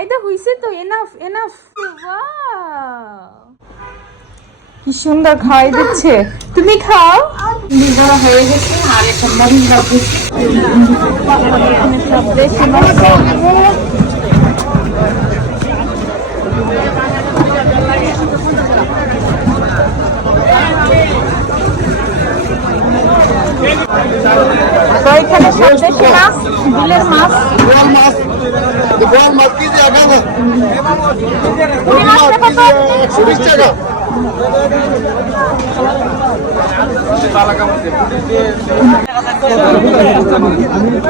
আইদা হইছে তো enough enough কি সুন্দর খাওয়াই দিচ্ছে তুমি খাও নিজেরা হয়ে গেছে আর এখন মরিচ ভাবতেছি সব দেশি তো এখানে মাছ বিলের মাছ বোয়াল মাছ কি যে আগে পুঁটি মাছটা কত একশো বিশ টাকা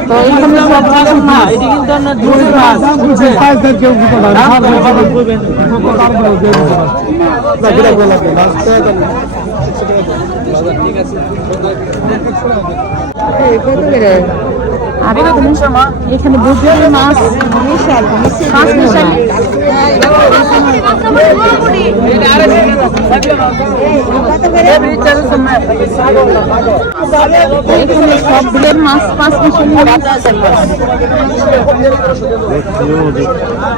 তো এখানে সব দেশি মাছ আর এখানে এখানে বুঝলি মাছ মিশাল মাছ মিশালি এখানে সব বিলের মাছ পাঁচ মিশালি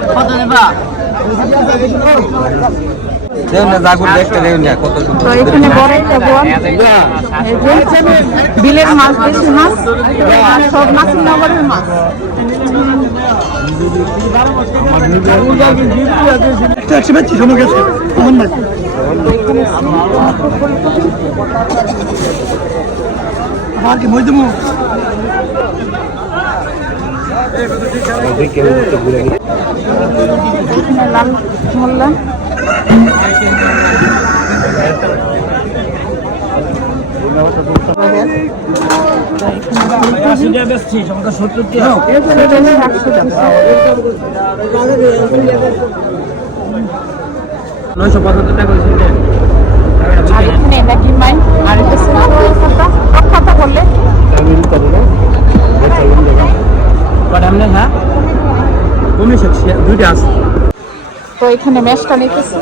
কত তো বিলের মাছ দেশি মাছ সব মাছ। একশো বেচছি সময় গেছে। আমার নাই আর কি মই দেবো? লাল মোল্লা নয়শো পঁচাত্তর টাকা আর এখানে ম্যাগি বললে কটা আমনে হ্যাঁ কমিশন দুইটা আছে তো এখানে ম্যাশটা নিতেছি।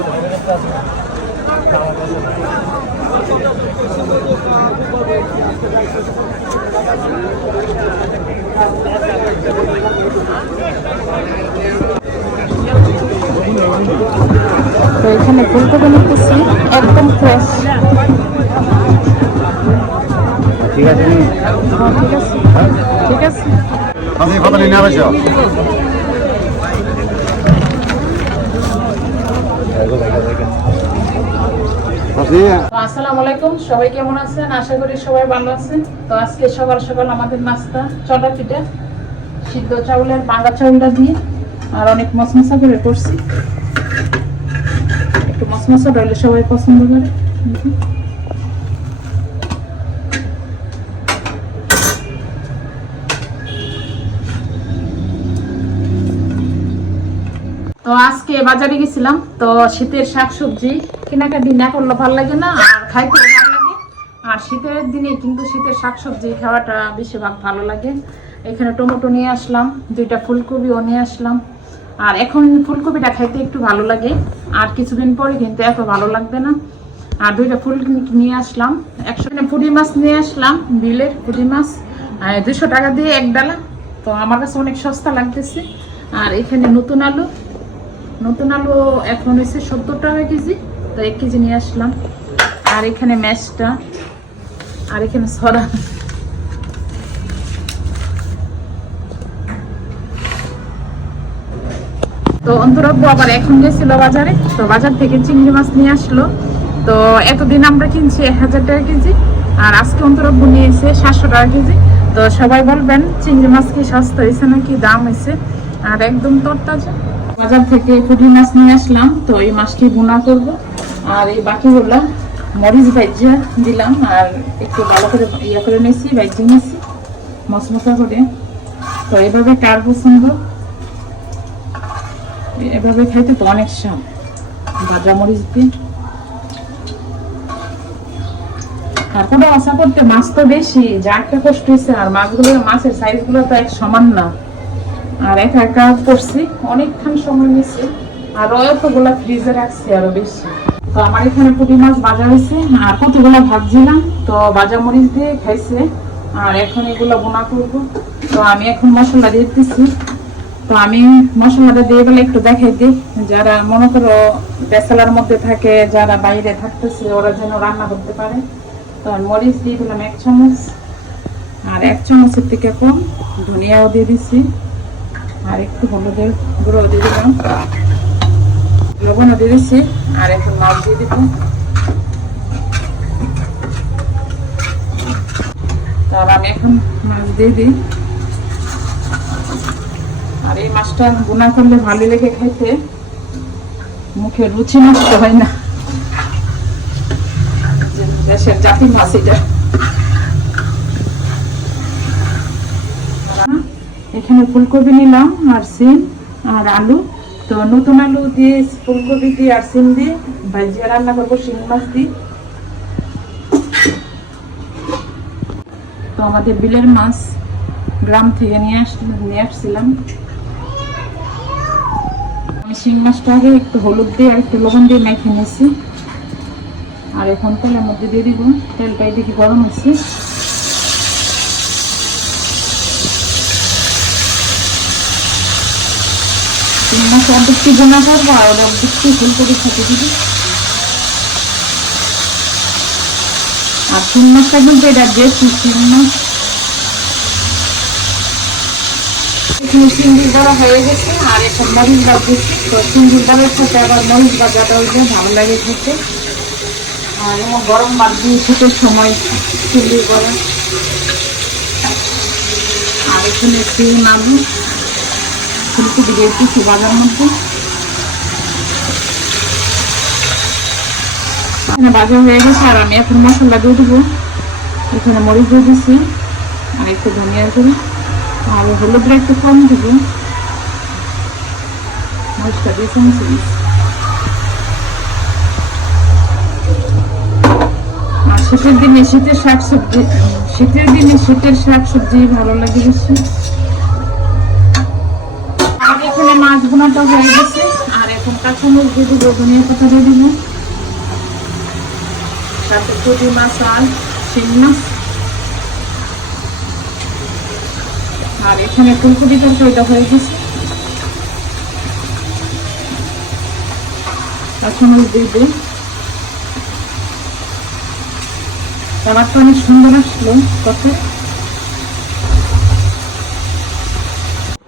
তো এখানে ফুলকপি নিতেছি একদম ফ্রেশ ঠিক আছে। ঠিক আছে। ঠিক আছে। আমি কথা নিয়ে নেবে তো আসসালামু আলাইকুম সবাই কেমন আছেন? আশা করি সবাই ভালো আছেন। তো আজকে সকাল সকাল আমাদের নাস্তা চটা পিঠা সিদ্ধ চাউলের বাঙ্গা চাউলটা দিয়ে আর অনেক মশমশা করে করছি। একটু মশমশা রইলে সবাই পছন্দ করে। তো আজকে বাজারে গেছিলাম, তো শীতের শাকসবজি কেনাকাটি না করলে ভালো লাগে না, আর খাইতে ভালো লাগে। আর শীতের দিনে কিন্তু শীতের শাকসবজি খাওয়াটা বেশিরভাগ ভালো লাগে। এখানে টমেটো নিয়ে আসলাম, দুইটা ফুলকপিও নিয়ে আসলাম। আর এখন ফুলকপিটা খাইতে একটু ভালো লাগে, আর কিছুদিন পরে কিন্তু এত ভালো লাগবে না। আর দুইটা ফুল নিয়ে আসলাম, একশো পুঁটি মাছ নিয়ে আসলাম, বিলের পুঁটি মাছ দুশো টাকা দিয়ে এক ডালা। তো আমার কাছে অনেক সস্তা লাগতেছে। আর এখানে নতুন আলু নতুন আলু এখন হয়েছে সত্তর টাকা কেজি তো এক কেজি নিয়ে আসলাম। আর এখানে ম্যাশটা, আর এখানে সরা। তো অন্তরব্য আবার এখন গেছিল বাজারে, তো বাজার থেকে চিংড়ি মাছ নিয়ে আসলো। তো এতদিন আমরা কিনছি এক হাজার টাকা কেজি, আর আজকে অন্তরব্য নিয়েছে সাতশো টাকা কেজি। তো সবাই বলবেন, চিংড়ি মাছ কি সস্তা হয়েছে নাকি দাম হয়েছে আর একদম তরতাজা। বাজার থেকে পুঁটি মাছ নিয়ে আসলাম, তো এই মাছটি বোনা করব। আর এই বাকিগুলা মরিচ ভাজিয়া দিলাম, আর একটু ভালো করে ইয়ে করে নিয়েছি ভাজি নিয়েছি মশমশা করে। তো এভাবে কার পছন্দ এভাবে খাইতে তো অনেক স্বাদ, ভাজা মরিচ দিয়ে। কোনো আশা করতে মাছ তো বেশি, যা একটা কষ্ট হয়েছে আর মাছগুলো, মাছের সাইজগুলো তো এক সমান না। আর একা একা করছি অনেকক্ষণ সময় নিয়েছে। আর অতগুলা ফ্রিজে রাখছি আরও বেশি। তো আমার এখানে পুঁটি মাছ ভাজা হয়েছে, আর কতগুলো ভাজছিলাম, তো ভাজা মরিচ দিয়ে খাইছে। আর এখন এগুলো বোনা করব। তো আমি এখন মশলা দিয়ে দিচ্ছি তো আমি মশলাটা দিয়ে বলে একটু দেখাই দিই। যারা মনে করো বেসালার মধ্যে থাকে, যারা বাইরে থাকতেছে, ওরা যেন রান্না করতে পারে। তো মরিচ দিয়ে দিলাম এক চামচ। আর এক চামচের থেকে কম ধনিয়াও দিয়ে দিছি। আর একটু হলুদের গুঁড়ো দিয়ে দিলাম। লবণও দিয়ে দিচ্ছি আর একটু মাছ দিয়ে দিব। আমি এখন মাছ দিয়ে দিই। আর এই মাছটা বোনা করলে ভালো লেগে খাইতে মুখে রুচি নষ্ট হয় না। দেশের জাতি মাছ এটা। এখানে ফুলকপি নিলাম আর সিম আর আলু। তো নতুন আলু দিয়ে ফুলকপি দিয়ে আর সিম দিয়ে ভাজিয়া রান্না করব শিং মাছ দিয়ে। তো আমাদের বিলের মাছ গ্রাম থেকে নিয়ে আস নিয়ে আসছিলাম। আমি শিং মাছটা আগে একটু হলুদ দিয়ে আর একটু লবণ দিয়ে মেখে নিয়েছি। আর এখন তেলের মধ্যে দিয়ে দিব। তেলটা এদিকে গরম হয়েছে মাছ অর্ধেকটি বোনা করব আর অর্ধেকটি ফুলকপি সাথে দিবি? আর শিং মাছটা কিন্তু এটা দেশি শিং মাছ এখানে হয়ে গেছে, আর এখন মরিচ দিচ্ছি তো সিঙ্গির বড়ার সাথে আবার ভালো লাগে খেতে। আর গরম বাদ দিয়ে শীতের সময় সিঙ্গির বড়া। আর এখানে সিউ নাম ফুলকপি দিয়ে কিছু বাজার মধ্যে। এখানে বাজা হয়ে গেছে, আর আমি এখন মশলা দিয়ে দেবো। এখানে মরিচ দিয়ে দিচ্ছি আর একটু ধনিয়া করে আর হলুদটা একটু কম দেব। মরিচটা দিয়ে আর শীতের দিনে শীতের শাক সবজি শীতের দিনে শীতের শাক সবজি ভালো লাগে বেশি। মাছ বোনাটা হয়ে গেছে। আর এখন কাঁচামরিচ দিব ধনিয়া পাতা দিয়ে দিব সাথে পুঁটি মাছ আর শিং মাছ। আর এখানে ফুলকপি তরকারিটা হয়ে গেছে। কাঁচামরিচ দিয়ে দিই কালারটা অনেক সুন্দর আসলো, কত?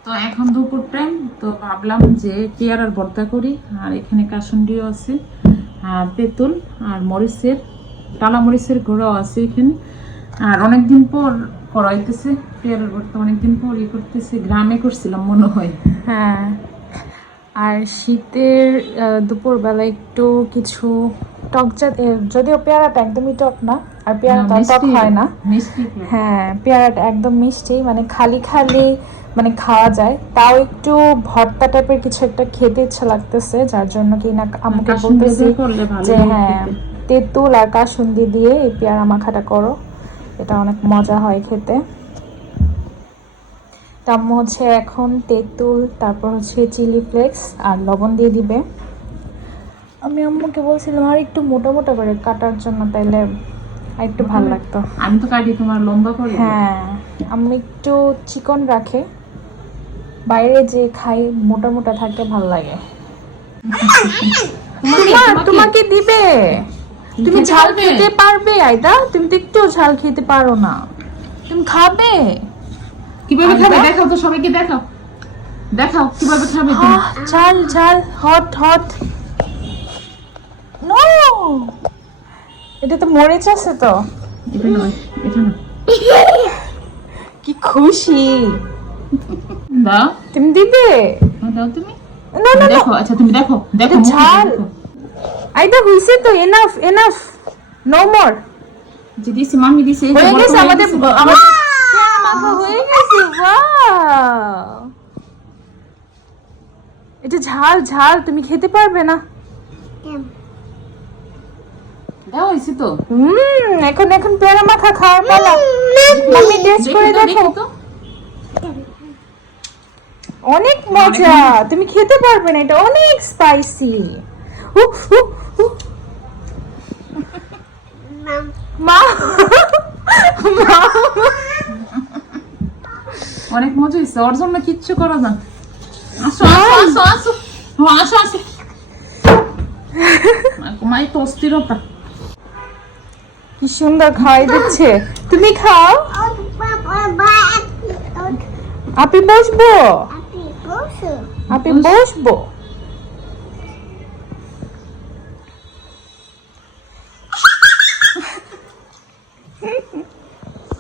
তো এখন দুপুর টাইম তো ভাবলাম যে পেয়ারার ভর্তা করি আর এখানে কাসুন্ডিও আছে আর তেঁতুল আর মরিচের টালা মরিচের গুঁড়াও আছে এখানে। আর অনেকদিন পর করাইতেছে পেয়ারার ভর্তা অনেকদিন পর ই করতেছে গ্রামে করছিলাম মনে হয়। হ্যাঁ। আর শীতের দুপুরবেলা একটু কিছু টক জাত এ, যদিও পেয়ারাটা একদমই টক না আর পেয়ারাটা টক হয় না। হ্যাঁ পেয়ারাটা একদম মিষ্টি মানে খালি খালি মানে খাওয়া যায়। তাও একটু ভর্তা টাইপের কিছু একটা খেতে ইচ্ছা লাগতেছে যার জন্য কি না আমাকে বলতেছি যে হ্যাঁ তেঁতুল আর কাসুন্দি দিয়ে এই পেয়ারা মাখাটা করো। এটা অনেক মজা হয় খেতে। আম্মু হচ্ছে এখন তেঁতুল তারপর হচ্ছে চিলি ফ্লেক্স আর লবণ দিয়ে দিবে। আমি আম্মুকে বলছিলাম আর একটু মোটা মোটা করে কাটার জন্য তাইলে একটু ভালো লাগতো। আমি তো কাটি তোমার লম্বা করে হ্যাঁ আমি একটু চিকন রাখে। বাইরে যে খাই মোটা মোটা থাকে ভালো লাগে। তোমাকে দিবে। তুমি ঝাল খেতে পারবে আইদা তুমি তো একটু ঝাল খেতে পারো না। তুমি খাবে। কীভাবে খাবে? দেখাও তো সবাইকে দেখাও। দেখাও কীভাবে খাবে তুমি? ঝাল ঝাল হট হট। নো এটা তো মরিচ আছে তো। এটা নয় এটা না। কি খুশি। দাও। তুমি দিবে? হ্যাঁ, দাও তুমি। না না না। দেখো আচ্ছা তুমি দেখো দেখো ঝাল। আইদা হইছে তো এনাফ এনাফ নো মোর যে দিছি মামি দিছে হয়ে গেছে আমাদের মাখা হয়ে গেছে এটা ঝাল ঝাল তুমি খেতে পারবে না। দেওয়া হয়েছে তো। হুম এখন এখন পেয়ারা মাখা খাওয়ার পালা। মাম্মি টেস্ট দেখি করে তো, দেখো। দেখি তো। অনেক মজা। তুমি খেতে পারবে না এটা অনেক স্পাইসি মা। মা। অনেক মজা হয়েছে ওর জন্য কিচ্ছু করা যান আসো আসো আসো আসো। ও, আসো আসো। মাই তো অস্থিরতা। কি সুন্দর খাওয়াই দিচ্ছে। তুমি খাও। আপনি বসবো? আপনি বসবো?